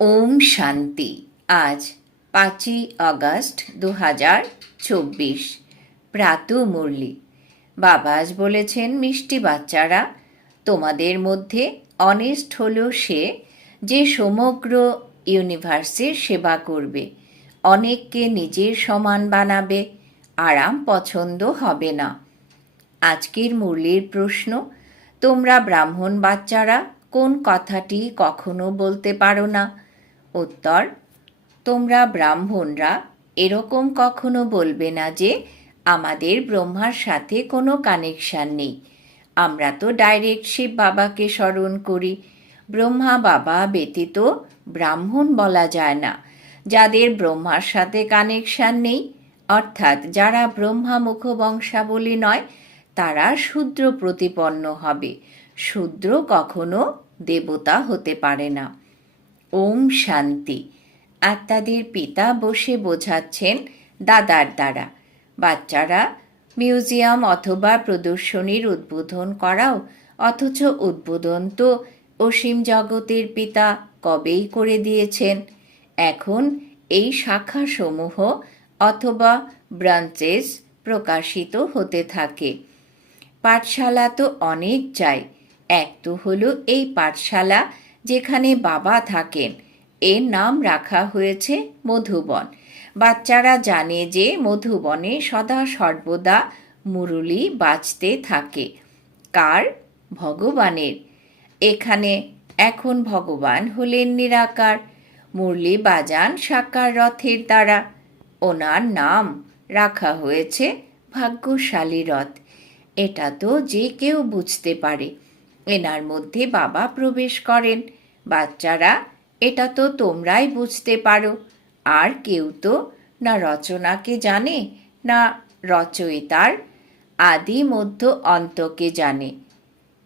ওম শান্তি। আজ পাঁচই আগস্ট দু হাজার চব্বিশ। প্রাত মুরলি। বাবা আজ বলেছেন, মিষ্টি বাচ্চারা, তোমাদের মধ্যে অনেস্ট হলো সে যে সমগ্র ইউনিভার্সের সেবা করবে। অনেককে নিজের সমান বানাবে, আরাম পছন্দ হবে না। আজকের মুরলির প্রশ্ন, তোমরা ব্রাহ্মণ বাচ্চারা কোন কথাটি কখনো বলতে পারো না? উত্তর, তোমরা ব্রাহ্মণরা এরকম কখনো বলবে না যে আমাদের ব্রহ্মার সাথে কোনো কানেকশান নেই। আমরা তো ডাইরেক্ট শিব বাবাকে স্মরণ করি। ব্রহ্মা বাবা ব্যতীত ব্রাহ্মণ বলা যায় না। যাদের ব্রহ্মার সাথে কানেকশান নেই, অর্থাৎ যারা ব্রহ্মা মুখবংশাবলী নয়, তারা শূদ্র প্রতিপন্ন হবে। শূদ্র কখনো দেবতা হতে পারে না। ওম শান্তি। আত্মাদের পিতা বসে বোঝাচ্ছেন দাদার দ্বারা। বাচ্চারা মিউজিয়াম অথবা প্রদর্শনীর উদ্বোধন করাও, অথচ উদ্বোধন তো অসীম জগতের পিতা কবেই করে দিয়েছেন। এখন এই শাখাসমূহ অথবা ব্রাঞ্চেস প্রকাশিত হতে থাকে। পাঠশালা তো অনেক যায়। এক তো হলো এই পাঠশালা যেখানে বাবা থাকেন এর নাম রাখা হয়েছে মধুবন। বাচ্চারা জানে যে মধুবনে সদা সর্বদা মুরলি বাজতে থাকে। কার? ভগবানের। এখানে এখন ভগবান হলেন নিরাকার। মুরলি বাজান সাকার রথের দ্বারা। ওনার নাম রাখা হয়েছে ভাগ্যশালী রথ। এটা তো যে কেউ বুঝতে পারে। এনার মধ্যে বাবা প্রবেশ করেন। বাচ্চারা, এটা তো তোমরাই বুঝতে পারো। আর কেউ তো না রচনাকে জানে, না রচয়িতার আদি মধ্য অন্তকে জানে।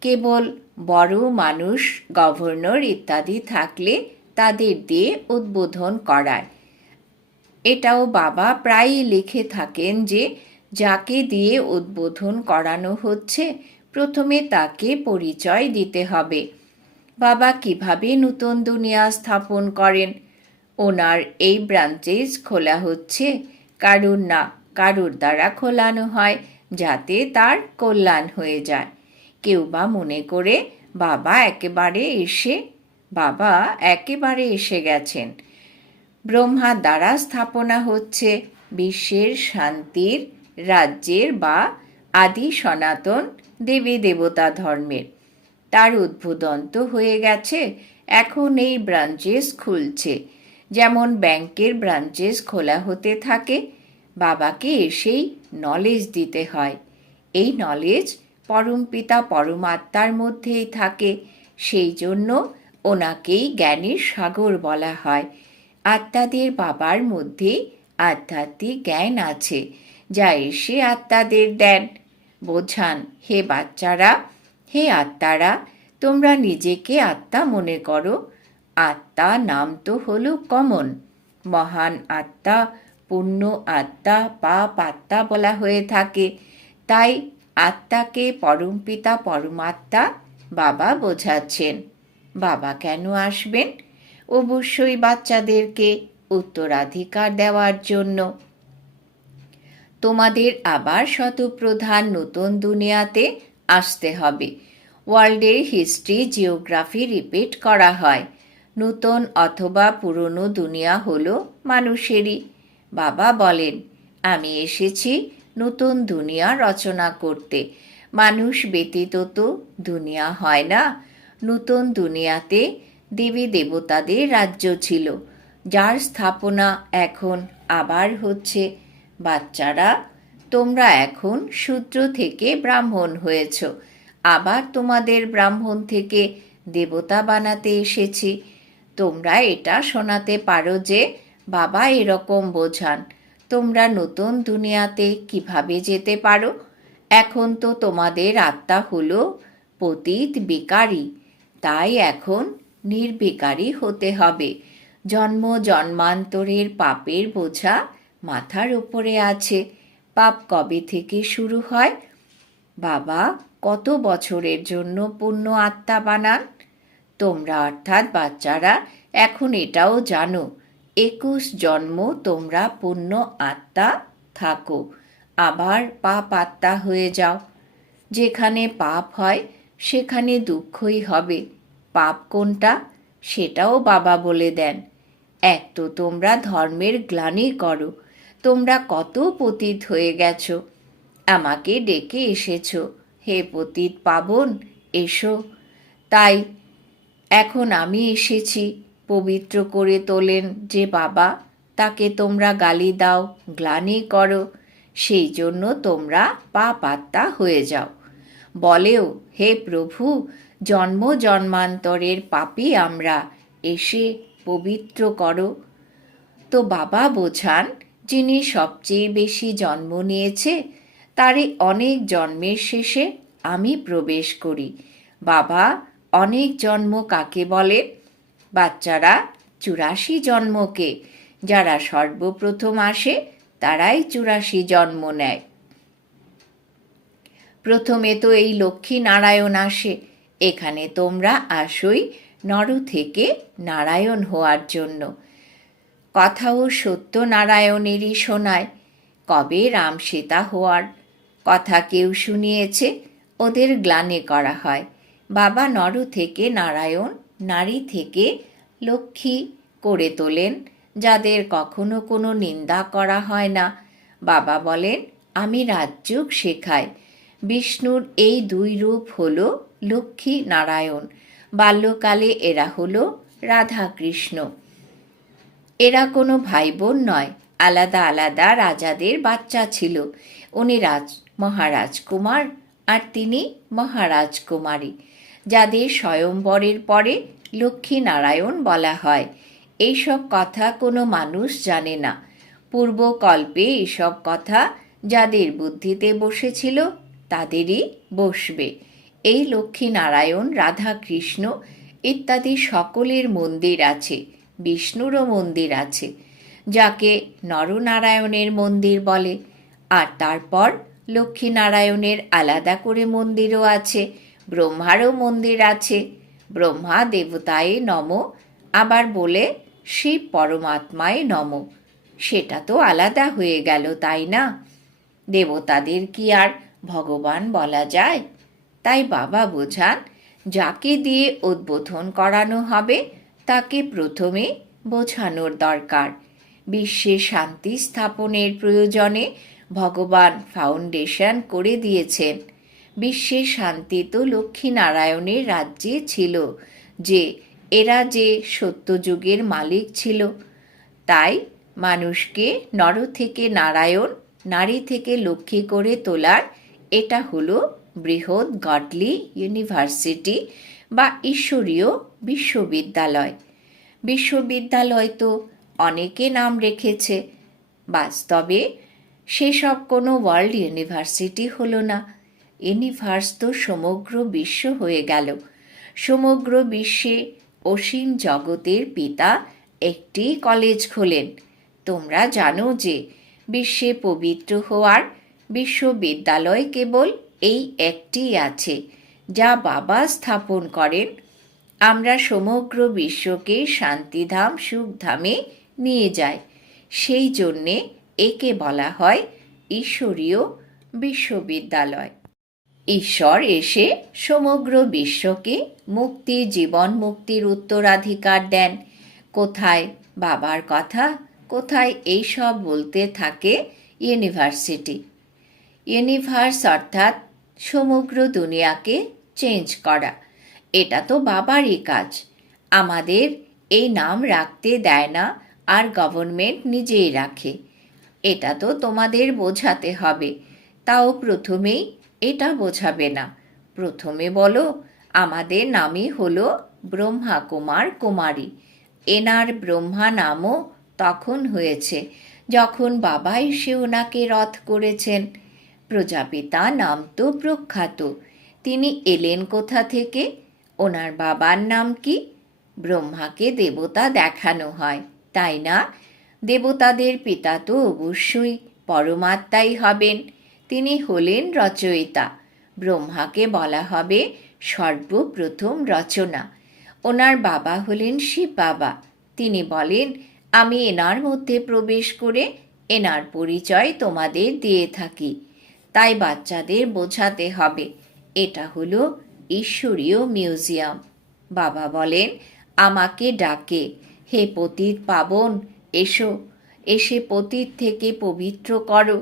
কেবল বড় মানুষ, গভর্নর ইত্যাদি থাকলে তাদের দিয়ে উদ্বোধন করায়। এটাও বাবা প্রায়ই লিখে থাকেন যে, যাকে দিয়ে উদ্বোধন করানো হচ্ছে, প্রথমে তাকে পরিচয় দিতে হবে। বাবা কীভাবে নতুন দুনিয়া স্থাপন করেন? ওনার এই ব্রাঞ্চেস খোলা হচ্ছে কারুর না, কারুর দ্বারা খোলানো হয় যাতে তার কল্যাণ হয়ে যায়। কেউ বা মনে করে বাবা একেবারে এসে, বাবা একেবারে এসে গেছেন। ব্রহ্মা দ্বারা স্থাপনা হচ্ছে বিশ্বের শান্তির রাজ্যের বা আদি সনাতন দেবী দেবতা ধর্মের। তার উদ্বোধন তো হয়ে গেছে। এখন এই ব্রাঞ্চেস খুলছে। যেমন ব্যাংকের ব্রাঞ্চেস খোলা হতে থাকে, বাবাকে এসেই নলেজ দিতে হয়। এই নলেজ পরমপিতা পরমাত্মার মধ্যেই থাকে। সেই জন্য ওনাকেই জ্ঞানের সাগর বলা হয়। আত্মাদের বাবার মধ্যেই আধ্যাত্মিক জ্ঞান আছে, যা এসে আত্মাদের দেন। বোঝান, হে বাচ্চারা হে আত্মারা, তোমরা নিজেকে আত্মা মনে করো। আত্মা নাম তো হলো কমন। মহান আত্মা, পুণ্য আত্মা, পাপ আত্মা বলা হয়ে থাকে। তাই আত্মাকে পরমপিতা পরমাত্মা বাবা বোঝাচ্ছেন। বাবা কেন আসবেন? অবশ্যই বাচ্চাদেরকে উত্তরাধিকার দেওয়ার জন্য। তোমাদের আবার শতপ্রধান নতুন দুনিয়াতে আসতে হবে। ওয়ার্ল্ডের হিস্ট্রি, জিওগ্রাফি রিপিট করা হয়। নূতন অথবা পুরনো দুনিয়া হলো মানুষেরই। বাবা বলেন, আমি এসেছি নতুন দুনিয়া রচনা করতে। মানুষ ব্যতীত তো দুনিয়া হয় না। নতুন দুনিয়াতে দেবী দেবতাদের রাজ্য ছিল। যার স্থাপনা এখন আবার হচ্ছে। বাচ্চারা তোমরা এখন শূদ্র থেকে ব্রাহ্মণ হয়েছ। আবার তোমাদের ব্রাহ্মণ থেকে দেবতা বানাতে এসেছি। তোমরা এটা শোনাতে পারো যে বাবা এরকম বোঝান, তোমরা নতুন দুনিয়াতে কীভাবে যেতে পারো? এখন তো তোমাদের আত্মা হলো পতীত বিকারী, তাই এখন নির্বিকারী হতে হবে। জন্ম জন্মান্তরের পাপের বোঝা মাথার উপরে আছে। পাপ কবে থেকে শুরু হয়? বাবা, কত বছরের জন্য পূর্ণ আত্মা বানান? তোমরা অর্থাৎ বাচ্চারা এখন এটাও জানো, একুশ জন্ম তোমরা পুণ্য আত্মা থাকো, আবার পাপ আত্মা হয়ে যাও। যেখানে পাপ হয়, সেখানে দুঃখই হবে। পাপ কোনটা? সেটাও বাবা বলে দেন। এক তো তোমরা ধর্মের গ্লানি করো তোমরা কত পতিত হয়ে গেছ? আমাকে ডেকে এসেছ। হে পতিত পাবন, এসো। তাই এখন আমি এসেছি, পবিত্র করে তোলেন যে বাবা, তাকে তোমরা গালি দাও, গ্লানি করো, সেই জন্য তোমরা পাপ আত্মা হয়ে যাও। বলেও, হে প্রভু, জন্ম জন্মান্তরের পাপী আমরা, এসে পবিত্র করো। তো বাবা বোঝান যিনি সবচেয়ে বেশি জন্ম নিয়েছে, তারই অনেক জন্মের শেষে আমি প্রবেশ করি। বাবা অনেক জন্ম কাকে বলে? বাচ্চারা চুরাশি জন্মকে। যারা সর্বপ্রথম আসে, তারাই চুরাশি জন্ম নেয়। প্রথমে তো এই লক্ষ্মী নারায়ণ আসে। এখানে তোমরা আসই নর থেকে নারায়ণ হওয়ার জন্য। কথাও সত্যনারায়ণেরই শোনায়, কবে রাম সীতা হওয়ার? কথা কেউ শুনিয়েছে, ওদের গ্লানে করা হয়। বাবা নর থেকে নারায়ণ, নারী থেকে লক্ষ্মী করে তোলেন, যাদের কখনো কোনো নিন্দা করা হয় না। বাবা বলেন, আমি রাজযোগ শেখাই। বিষ্ণুর এই দুই রূপ হল লক্ষ্মী নারায়ণ। বাল্যকালে এরা হল রাধা কৃষ্ণ এরা কোনো ভাই বোন নয়, আলাদা আলাদা রাজাদের বাচ্চা ছিল। উনি রাজ মহারাজ কুমার আর তিনি মহারাজ কুমারী যাদের স্বয়ম্বরের পরে লক্ষ্মী নারায়ণ বলা হয়। এইসব কথা কোনো মানুষ জানে না। পূর্বকল্পে এসব কথা যাদের বুদ্ধিতে বসেছিল, তাদেরই বসবে। এই লক্ষ্মী নারায়ণ রাধা কৃষ্ণ ইত্যাদি সকলের মন্দির আছে। বিষ্ণুরও মন্দির আছে, যাকে নরনারায়ণের মন্দির বলে। আর তারপর লক্ষ্মীনারায়ণের আলাদা করে মন্দিরও আছে, ব্রহ্মারও মন্দির আছে। ব্রহ্মা দেবতায় নম, আবার বলে শিব পরমাত্মায় নম। সেটা তো আলাদা হয়ে গেল, তাই না? দেবতাদের কি আর ভগবান বলা যায়? তাই বাবা বোঝান, যাকে দিয়ে উদ্বোধন করানো হবে তাকে প্রথমে বোঝানোর দরকার। বিশ্বে শান্তি স্থাপনের প্রয়োজনে ভগবান ফাউন্ডেশন করে দিয়েছেন। বিশ্বে শান্তি তো লক্ষ্মীনারায়ণের রাজ্যে ছিল, যে এরা যে সত্যযুগের মালিক ছিল। তাই মানুষকে নর থেকে নারায়ণ, নারী থেকে লক্ষ্মী করে তোলার এটা হলো বৃহৎ গডলি ইউনিভার্সিটি বা ঈশ্বরীয় বিশ্ববিদ্যালয়। বিশ্ববিদ্যালয় তো অনেকে নাম রেখেছে। বাস্তবে সেসব কোনো ওয়ার্ল্ড ইউনিভার্সিটি হলো না। ইউনিভার্স তো সমগ্র বিশ্ব হয়ে গেল। সমগ্র বিশ্বে অসীম জগতের পিতা একটি কলেজ খোলেন। তোমরা জানো যে বিশ্বে পবিত্র হওয়ার বিশ্ববিদ্যালয় কেবল এই একটি আছে, যা বাবা স্থাপন করেন আমরা সমগ্র বিশ্বকে শান্তিধাম, সুখধামে নিয়ে যাই। সেই জন্যে একে বলা হয় ঈশ্বরীয় বিশ্ববিদ্যালয়। ঈশ্বর এসে সমগ্র বিশ্বকে মুক্তি, জীবন মুক্তির উত্তরাধিকার দেন। কোথায় বাবার কথা, কোথায় এইসব বলতে থাকে ইউনিভার্সিটি। ইউনিভার্স অর্থাৎ সমগ্র দুনিয়াকে চেঞ্জ করা। এটা তো বাবারই কাজ। আমাদের এই নাম রাখতে দেয় না, আর গভর্নমেন্ট নিজেই রাখে। এটা তো তোমাদের বোঝাতে হবে। তাও প্রথমেই এটা বোঝাবে না। প্রথমে বলো, আমাদের নামই হলো ব্রহ্মা কুমার কুমারী। এনার ব্রহ্মা নামও তখন হয়েছে, যখন বাবা এসে ওনাকে রথ করেছেন। প্রজাপিতা নাম তো প্রখ্যাত। তিনি এলেন কোথা থেকে? ওনার বাবার নাম কি? ব্রহ্মাকে দেবতা দেখানো হয়, তাই না? দেবতাদের পিতা তো অবশ্যই পরমাত্মাই হবেন। তিনি হলেন রচয়িতা। ব্রহ্মাকে বলা হবে সর্বপ্রথম রচনা। ওনার বাবা হলেন শিব বাবা। তিনি বলেন, আমি এনার মধ্যে প্রবেশ করে এনার পরিচয় তোমাদের দিয়ে থাকি। তাই বাচ্চাদের বোঝাতে হবে। এটা হলো ঈশ্বরীয় মিউজিয়াম। বাবা বলেন, আমাকে ডাকে, হে পতিত পাবন, এসো, এসে পতিত থেকে পবিত্র করো।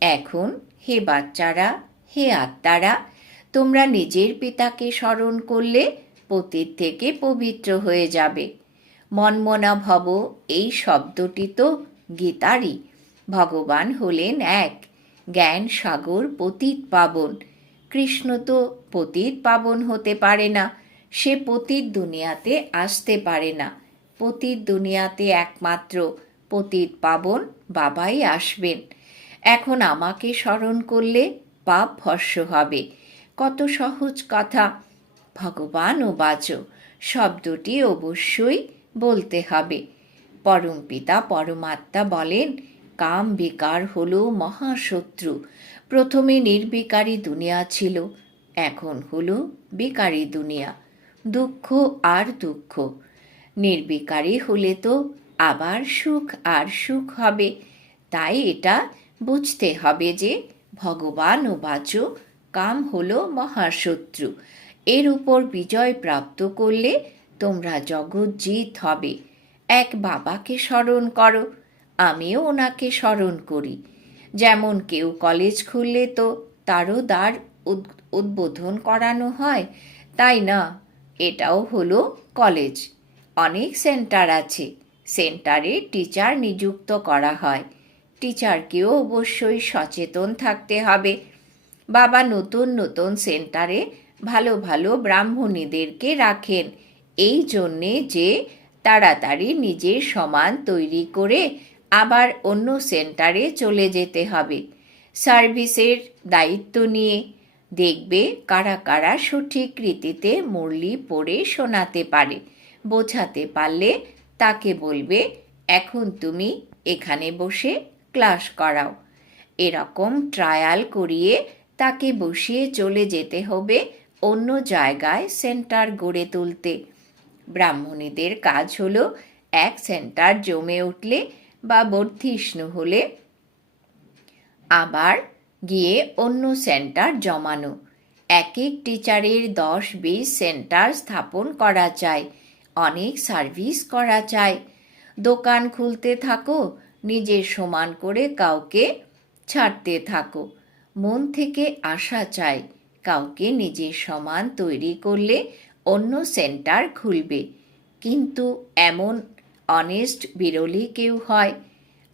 এখন হে বাচ্চারা, হে আত্মারা, তোমরা নিজের পিতাকে স্মরণ করলে পতিত থেকে পবিত্র হয়ে যাবে। মনমনা ভব, এই শব্দটি তো গীতারই। ভগবান হলেন এক, জ্ঞান সাগর পতিত পাবন। কৃষ্ণ তো পতিত পাবন হতে পারে না। সে পতিত দুনিয়াতে আসতে পারে না। পতিত দুনিয়াতে একমাত্র পতিত পাবন বাবাই আসবেন। এখন আমাকে স্মরণ করলে পাপ ভস্য হবে। কত সহজ কথা। ভগবান ও বাচো, শব্দটি অবশ্যই বলতে হবে। পরমপিতা পরমাত্মা বলেন, কাম বিকার হলো মহাশত্রু। প্রথমে নির্বিকারী দুনিয়া ছিল, এখন হলো বিকারী দুনিয়া, দুঃখ আর দুঃখ। নির্বিকারী হলে তো আবার সুখ আর সুখ হবে, তাই এটা বুঝতে হবে যে ভগবান ও বাচো কাম হলো মহাশত্রু, এর উপর বিজয় প্রাপ্ত করলে তোমরা জগৎ জিত হবে। এক বাবাকে স্মরণ করো, আমিও ওনাকে স্মরণ করি। যেমন কেউ কলেজ খুললে তো তারও দ্বার উদ- উদ্বোধন করানো হয়। তাই না? এটাও হলো কলেজ অনেক সেন্টার আছে। সেন্টারে টিচার নিযুক্ত করা হয়। টিচারকেও অবশ্যই সচেতন থাকতে হবে। বাবা নতুন নতুন সেন্টারে ভালো ভালো ব্রাহ্মণীদেরকে রাখেন। এই জন্যে যে তাড়াতাড়ি নিজের সমান তৈরি করে আবার অন্য সেন্টারে চলে যেতে হবে। সার্ভিসের দায়িত্ব নিয়ে দেখবে কারা কারা সঠিক রীতিতে মুরলি পড়ে শোনাতে পারে। বোঝাতে পারলে তাকে বলবে, এখন তুমি এখানে বসে ক্লাস করাও। এরকম ট্রায়াল করিয়ে তাকে বসিয়ে চলে যেতে হবে অন্য জায়গায় সেন্টার গড়ে তুলতে। ব্রাহ্মণীদের কাজ হলো এক সেন্টার জমে উঠলে বা বর্ধিষ্ণু হলে আবার গিয়ে অন্য সেন্টার জমানো। এক এক টিচারের দশ বিশ সেন্টার স্থাপন করা চাই অনেক সার্ভিস করা চাই দোকান খুলতে থাকো, নিজের সমান করে কাউকে ছাড়তে থাকো। মন থেকে আশা চাই, কাউকে নিজের সমান তৈরি করলে অন্য সেন্টার খুলবে। কিন্তু এমন অনেস্ট বিরলই কেউ হয়।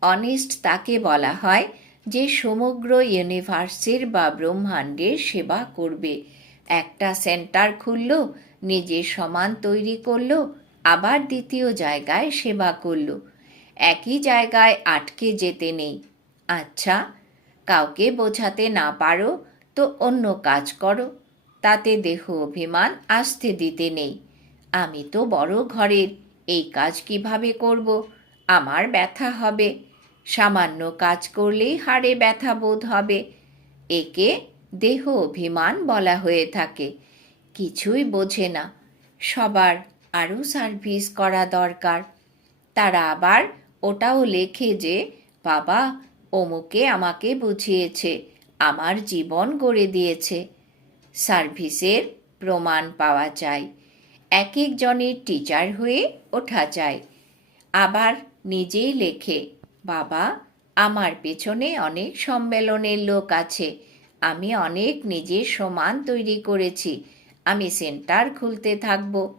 অনেস্ট তাকে বলা হয় যে সমগ্র ইউনিভার্সের বা ব্রহ্মাণ্ডের সেবা করবে। একটা সেন্টার খুললো নিজের সমান তৈরি করল, আবার দ্বিতীয় জায়গায় সেবা করল। একই জায়গায় আটকে যেতে নেই। আচ্ছা কাউকে বোঝাতে না পারো তো অন্য কাজ করো। তাতে দেহ অভিমান আসতে দিতে নেই। আমি তো বড় ঘরের। এই কাজ কীভাবে করব? আমার ব্যথা হবে। সামান্য কাজ করলেই হাড়ে ব্যথা বোধ হবে। একে দেহ অভিমান বলা হয়ে থাকে। কিছুই বোঝে না। সবার আরও সার্ভিস করা দরকার। তারা আবার ওটাও লেখে যে, বাবা, অমুকে আমাকে বুঝিয়েছে, আমার জীবন গড়ে দিয়েছে। সার্ভিসের প্রমাণ পাওয়া যায়। এক একজনের টিচার হয়ে ওঠা যায়। আবার নিজেই লেখে, বাবা, আমার পেছনে অনেক সম্মেলনের লোক আছে। আমি অনেক নিজের সমান তৈরি করেছি। আমি সেন্টার খুলতে থাকব।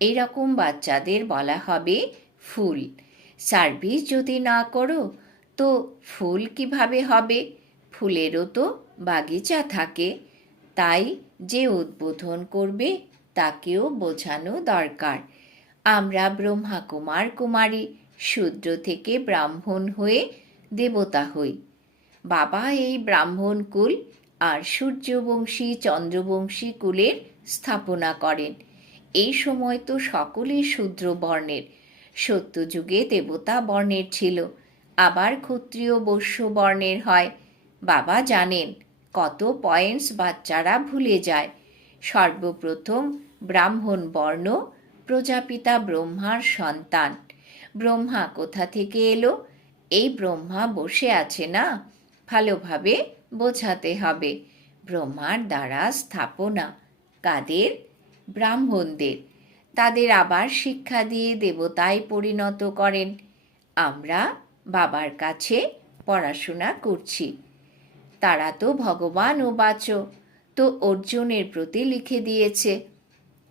এইরকম বাচ্চাদের বলা হবে ফুল। সার্ভিস যদি না করো, তো ফুল কীভাবে হবে? ফুলেরও তো বাগিচা থাকে। তাই যে উদ্বোধন করবে তাকেও বোঝানো দরকার। আমরা ব্রহ্মা কুমার কুমারী, শূদ্র থেকে ব্রাহ্মণ হয়ে দেবতা হই। বাবা এই ব্রাহ্মণ কুল আর সূর্যবংশী, চন্দ্রবংশী কুলের স্থাপনা করেন। এই সময় তো সকলেই শূদ্র বর্ণের। সত্যযুগে দেবতা বর্ণের ছিল, আবার ক্ষত্রিয় বৈশ্য বর্ণের হয়। বাবা জানেন, কত পয়েন্টস বাচ্চারা ভুলে যায়। সর্বপ্রথম ব্রাহ্মণ বর্ণ, প্রজাপিতা ব্রহ্মার সন্তান। ব্রহ্মা কোথা থেকে এলো? এই ব্রহ্মা বসে আছে না? ভালোভাবে বোঝাতে হবে। ব্রহ্মার দ্বারা স্থাপনা। কাদের? ব্রাহ্মণদের। তাদের আবার শিক্ষা দিয়ে দেবতায় পরিণত করেন। আমরা বাবার কাছে পড়াশোনা করছি। তারা তো ভগবান ও বাচ তো অর্জুনের প্রতি লিখে দিয়েছে।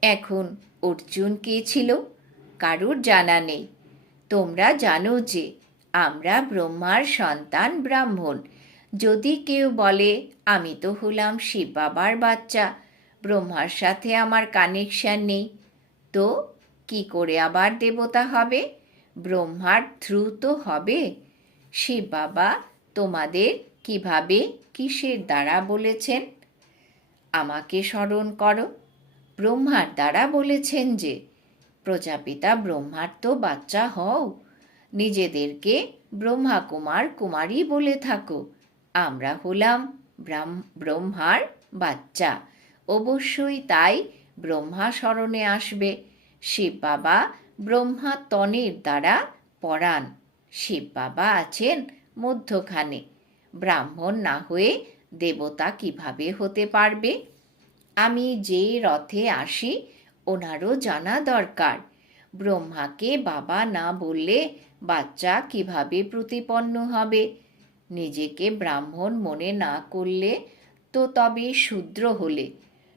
এখন অর্জুন কে ছিল? কারুর জানা নেই। তোমরা জানো যে আমরা ব্রহ্মার সন্তান ব্রাহ্মণ। যদি কেউ বলে, আমি তো হলাম শিব বাবার বাচ্চা, ব্রহ্মার সাথে আমার কানেকশন নেই, তো কি করে আবার দেবতা হবে? ব্রহ্মার থ্রু তো হবে। শিব বাবা, তোমাদের কীভাবে কিসের দ্বারা বলেছেন? আমাকে স্মরণ করো। ব্রহ্মার দ্বারা বলেছেন যে, প্রজাপিতা ব্রহ্মার তো বাচ্চা হও। নিজেদেরকে ব্রহ্মা কুমার কুমারী বলে থাকো। আমরা হলাম ব্রহ্মার বাচ্চা। অবশ্যই তাই ব্রহ্মা স্মরণে আসবে। শিব বাবা ব্রহ্মা তনের দ্বারা পড়ান শিব বাবা আছেন মধ্যখানে। ব্রাহ্মণ না হয়ে দেবতা কীভাবে হতে পারবে? আমি যে রথে আসি, ওনারও জানা দরকার। ব্রহ্মাকে বাবা না বললে বাচ্চা কীভাবে প্রতিপন্ন হবে? নিজেকে ব্রাহ্মণ মনে না করলে তো তবে শূদ্র হলে।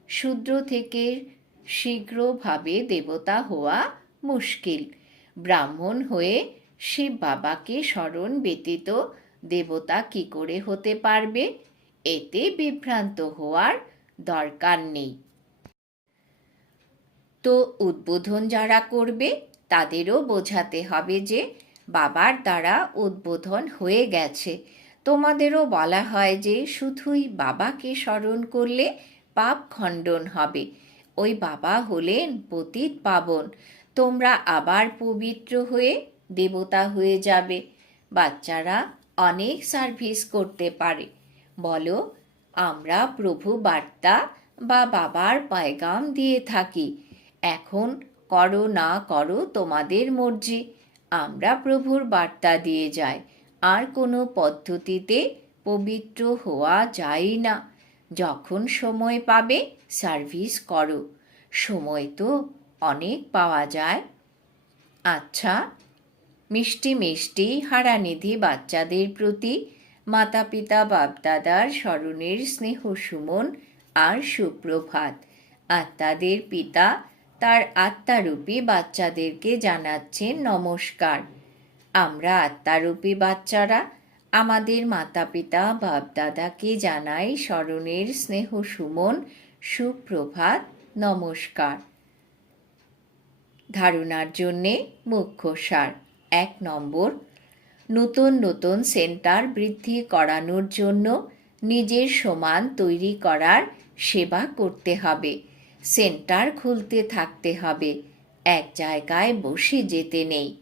শূদ্র থেকে শীঘ্রভাবে দেবতা হওয়া মুশকিল। ব্রাহ্মণ হয়ে শিব বাবাকে স্মরণ ব্যতীত দেবতা কি করে হতে পারবে? এতে বিভ্রান্ত হওয়ার দরকার নেই। তো উদ্বোধন যারা করবে, তাদেরও বোঝাতে হবে যে বাবার দ্বারা উদ্বোধন হয়ে গেছে। তোমাদেরও বলা হয় যে শুধুই বাবাকে স্মরণ করলে পাপ খণ্ডন হবে। ওই বাবা হলেন পতিত পাবন। তোমরা আবার পবিত্র হয়ে দেবতা হয়ে যাবে। বাচ্চারা অনেক সার্ভিস করতে পারে। বলো, আমরা প্রভু বার্তা বা বাবার পায়গাম দিয়ে থাকি। এখন করো না করো তোমাদের মর্জি, আমরা প্রভুর বার্তা দিয়ে যাই। আর কোনো পদ্ধতিতে পবিত্র হওয়া যায় না। যখন সময় পাবে, সার্ভিস করো। সময় তো অনেক পাওয়া যায়। আচ্ছা মিষ্টি মিষ্টি হারানিধি বাচ্চাদের প্রতি মাতা পিতা বাপদাদার স্মরণের স্নেহ সুমন আর সুপ্রভাত। আত্মাদের পিতা, তার আত্মারূপী বাচ্চাদেরকে জানাচ্ছেন নমস্কার। আমরা আত্মারূপী বাচ্চারা, আমাদের মাতা পিতা বাপদাদাকে জানাই স্মরণের স্নেহ সুমন, সুপ্রভাত, নমস্কার। ধারণার জন্যে মুখ্য সার, এক নম্বর নতুন নতুন সেন্টার বৃদ্ধি করানোর জন্য নিজের সমান তৈরি করার সেবা করতে হবে। সেন্টার খুলতে থাকতে হবে। এক জায়গায় বসে যেতে নেই।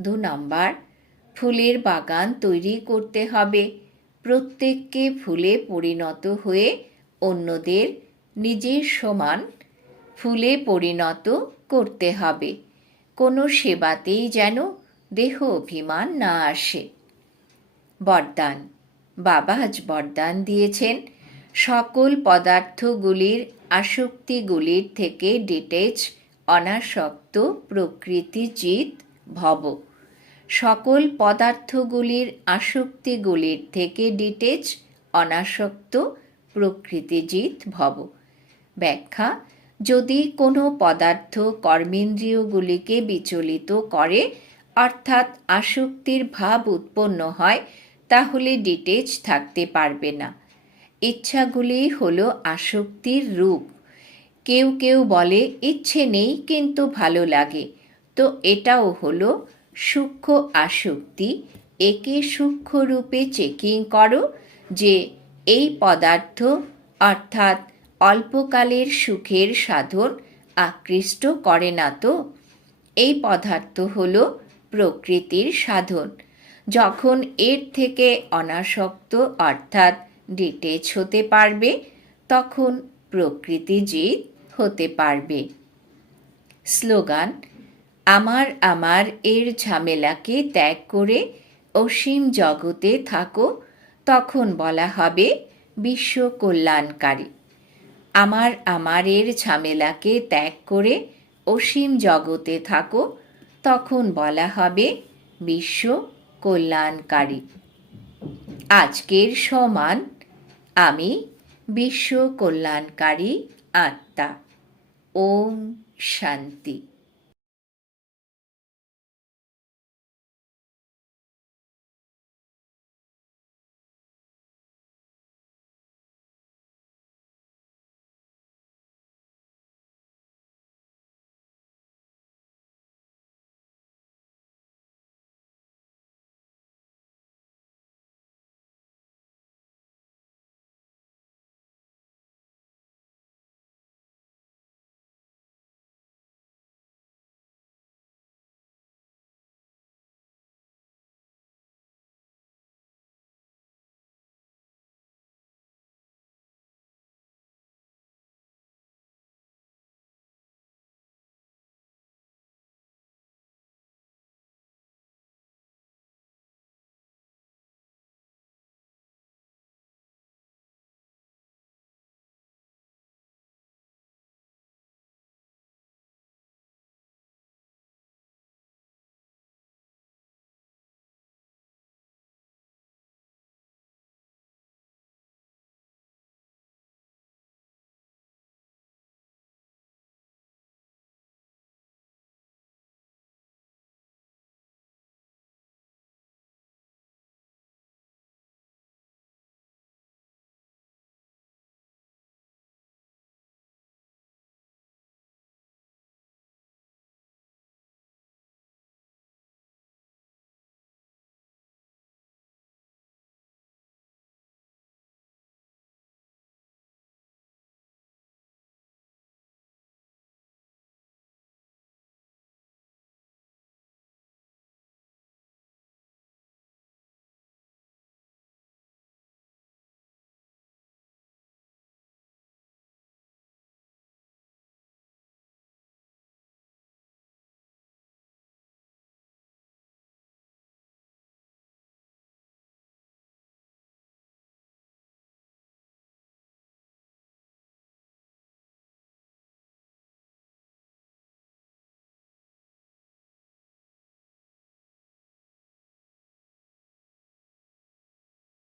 দু নম্বর, ফুলের বাগান তৈরি করতে হবে। প্রত্যেককে ফুলে পরিণত হয়ে অন্যদের নিজের সমান ফুলে পরিণত করতে হবে। কোনো সেবাতেই যেন দেহ অভিমান না আসে। বরদান। বাবা আজ বরদান দিয়েছেন। সকল পদার্থগুলির আসক্তিগুলির থেকে ডিটেচ, অনাসক্ত প্রকৃতিচিত ভব। সকল পদার্থগুলির আসক্তিগুলির থেকে ডিটেচ, অনাসক্ত প্রকৃতিজিত ভব। ব্যাখ্যা, যদি কোনো পদার্থ কর্মেন্দ্রিয়গুলিকে বিচলিত করে অর্থাৎ আসক্তির ভাব উৎপন্ন হয়, তাহলে ডিটেচ থাকতে পারবে না। ইচ্ছাগুলি হলো আসক্তির রূপ। কেউ কেউ বলে, ইচ্ছে নেই, কিন্তু ভালো লাগে। তো এটাও হলো সূক্ষ্ম আসক্তি। একে সূক্ষ্ম রূপে চেকিং করো যে এই পদার্থ, অর্থাৎ অল্পকালের সুখের সাধন, আকৃষ্ট করে না তো? এই পদার্থ হলো প্রকৃতির সাধন। যখন এর থেকে অনাসক্ত অর্থাৎ ডিটেচ হতে পারবে, তখন প্রকৃতি জিত হতে পারবে। স্লোগান, আমার আমার এর ঝামেলাকে ত্যাগ করে অসীম জগতে থাকো তখন বলা হবে বিশ্ব কল্যাণকারী। আমার আমারের ঝামেলাকে ত্যাগ করে অসীম জগতে থাকো তখন বলা হবে বিশ্ব কল্যাণকারী। আজকের সমান আমি বিশ্ব কল্যাণকারী আত্মা। ওম শান্তি।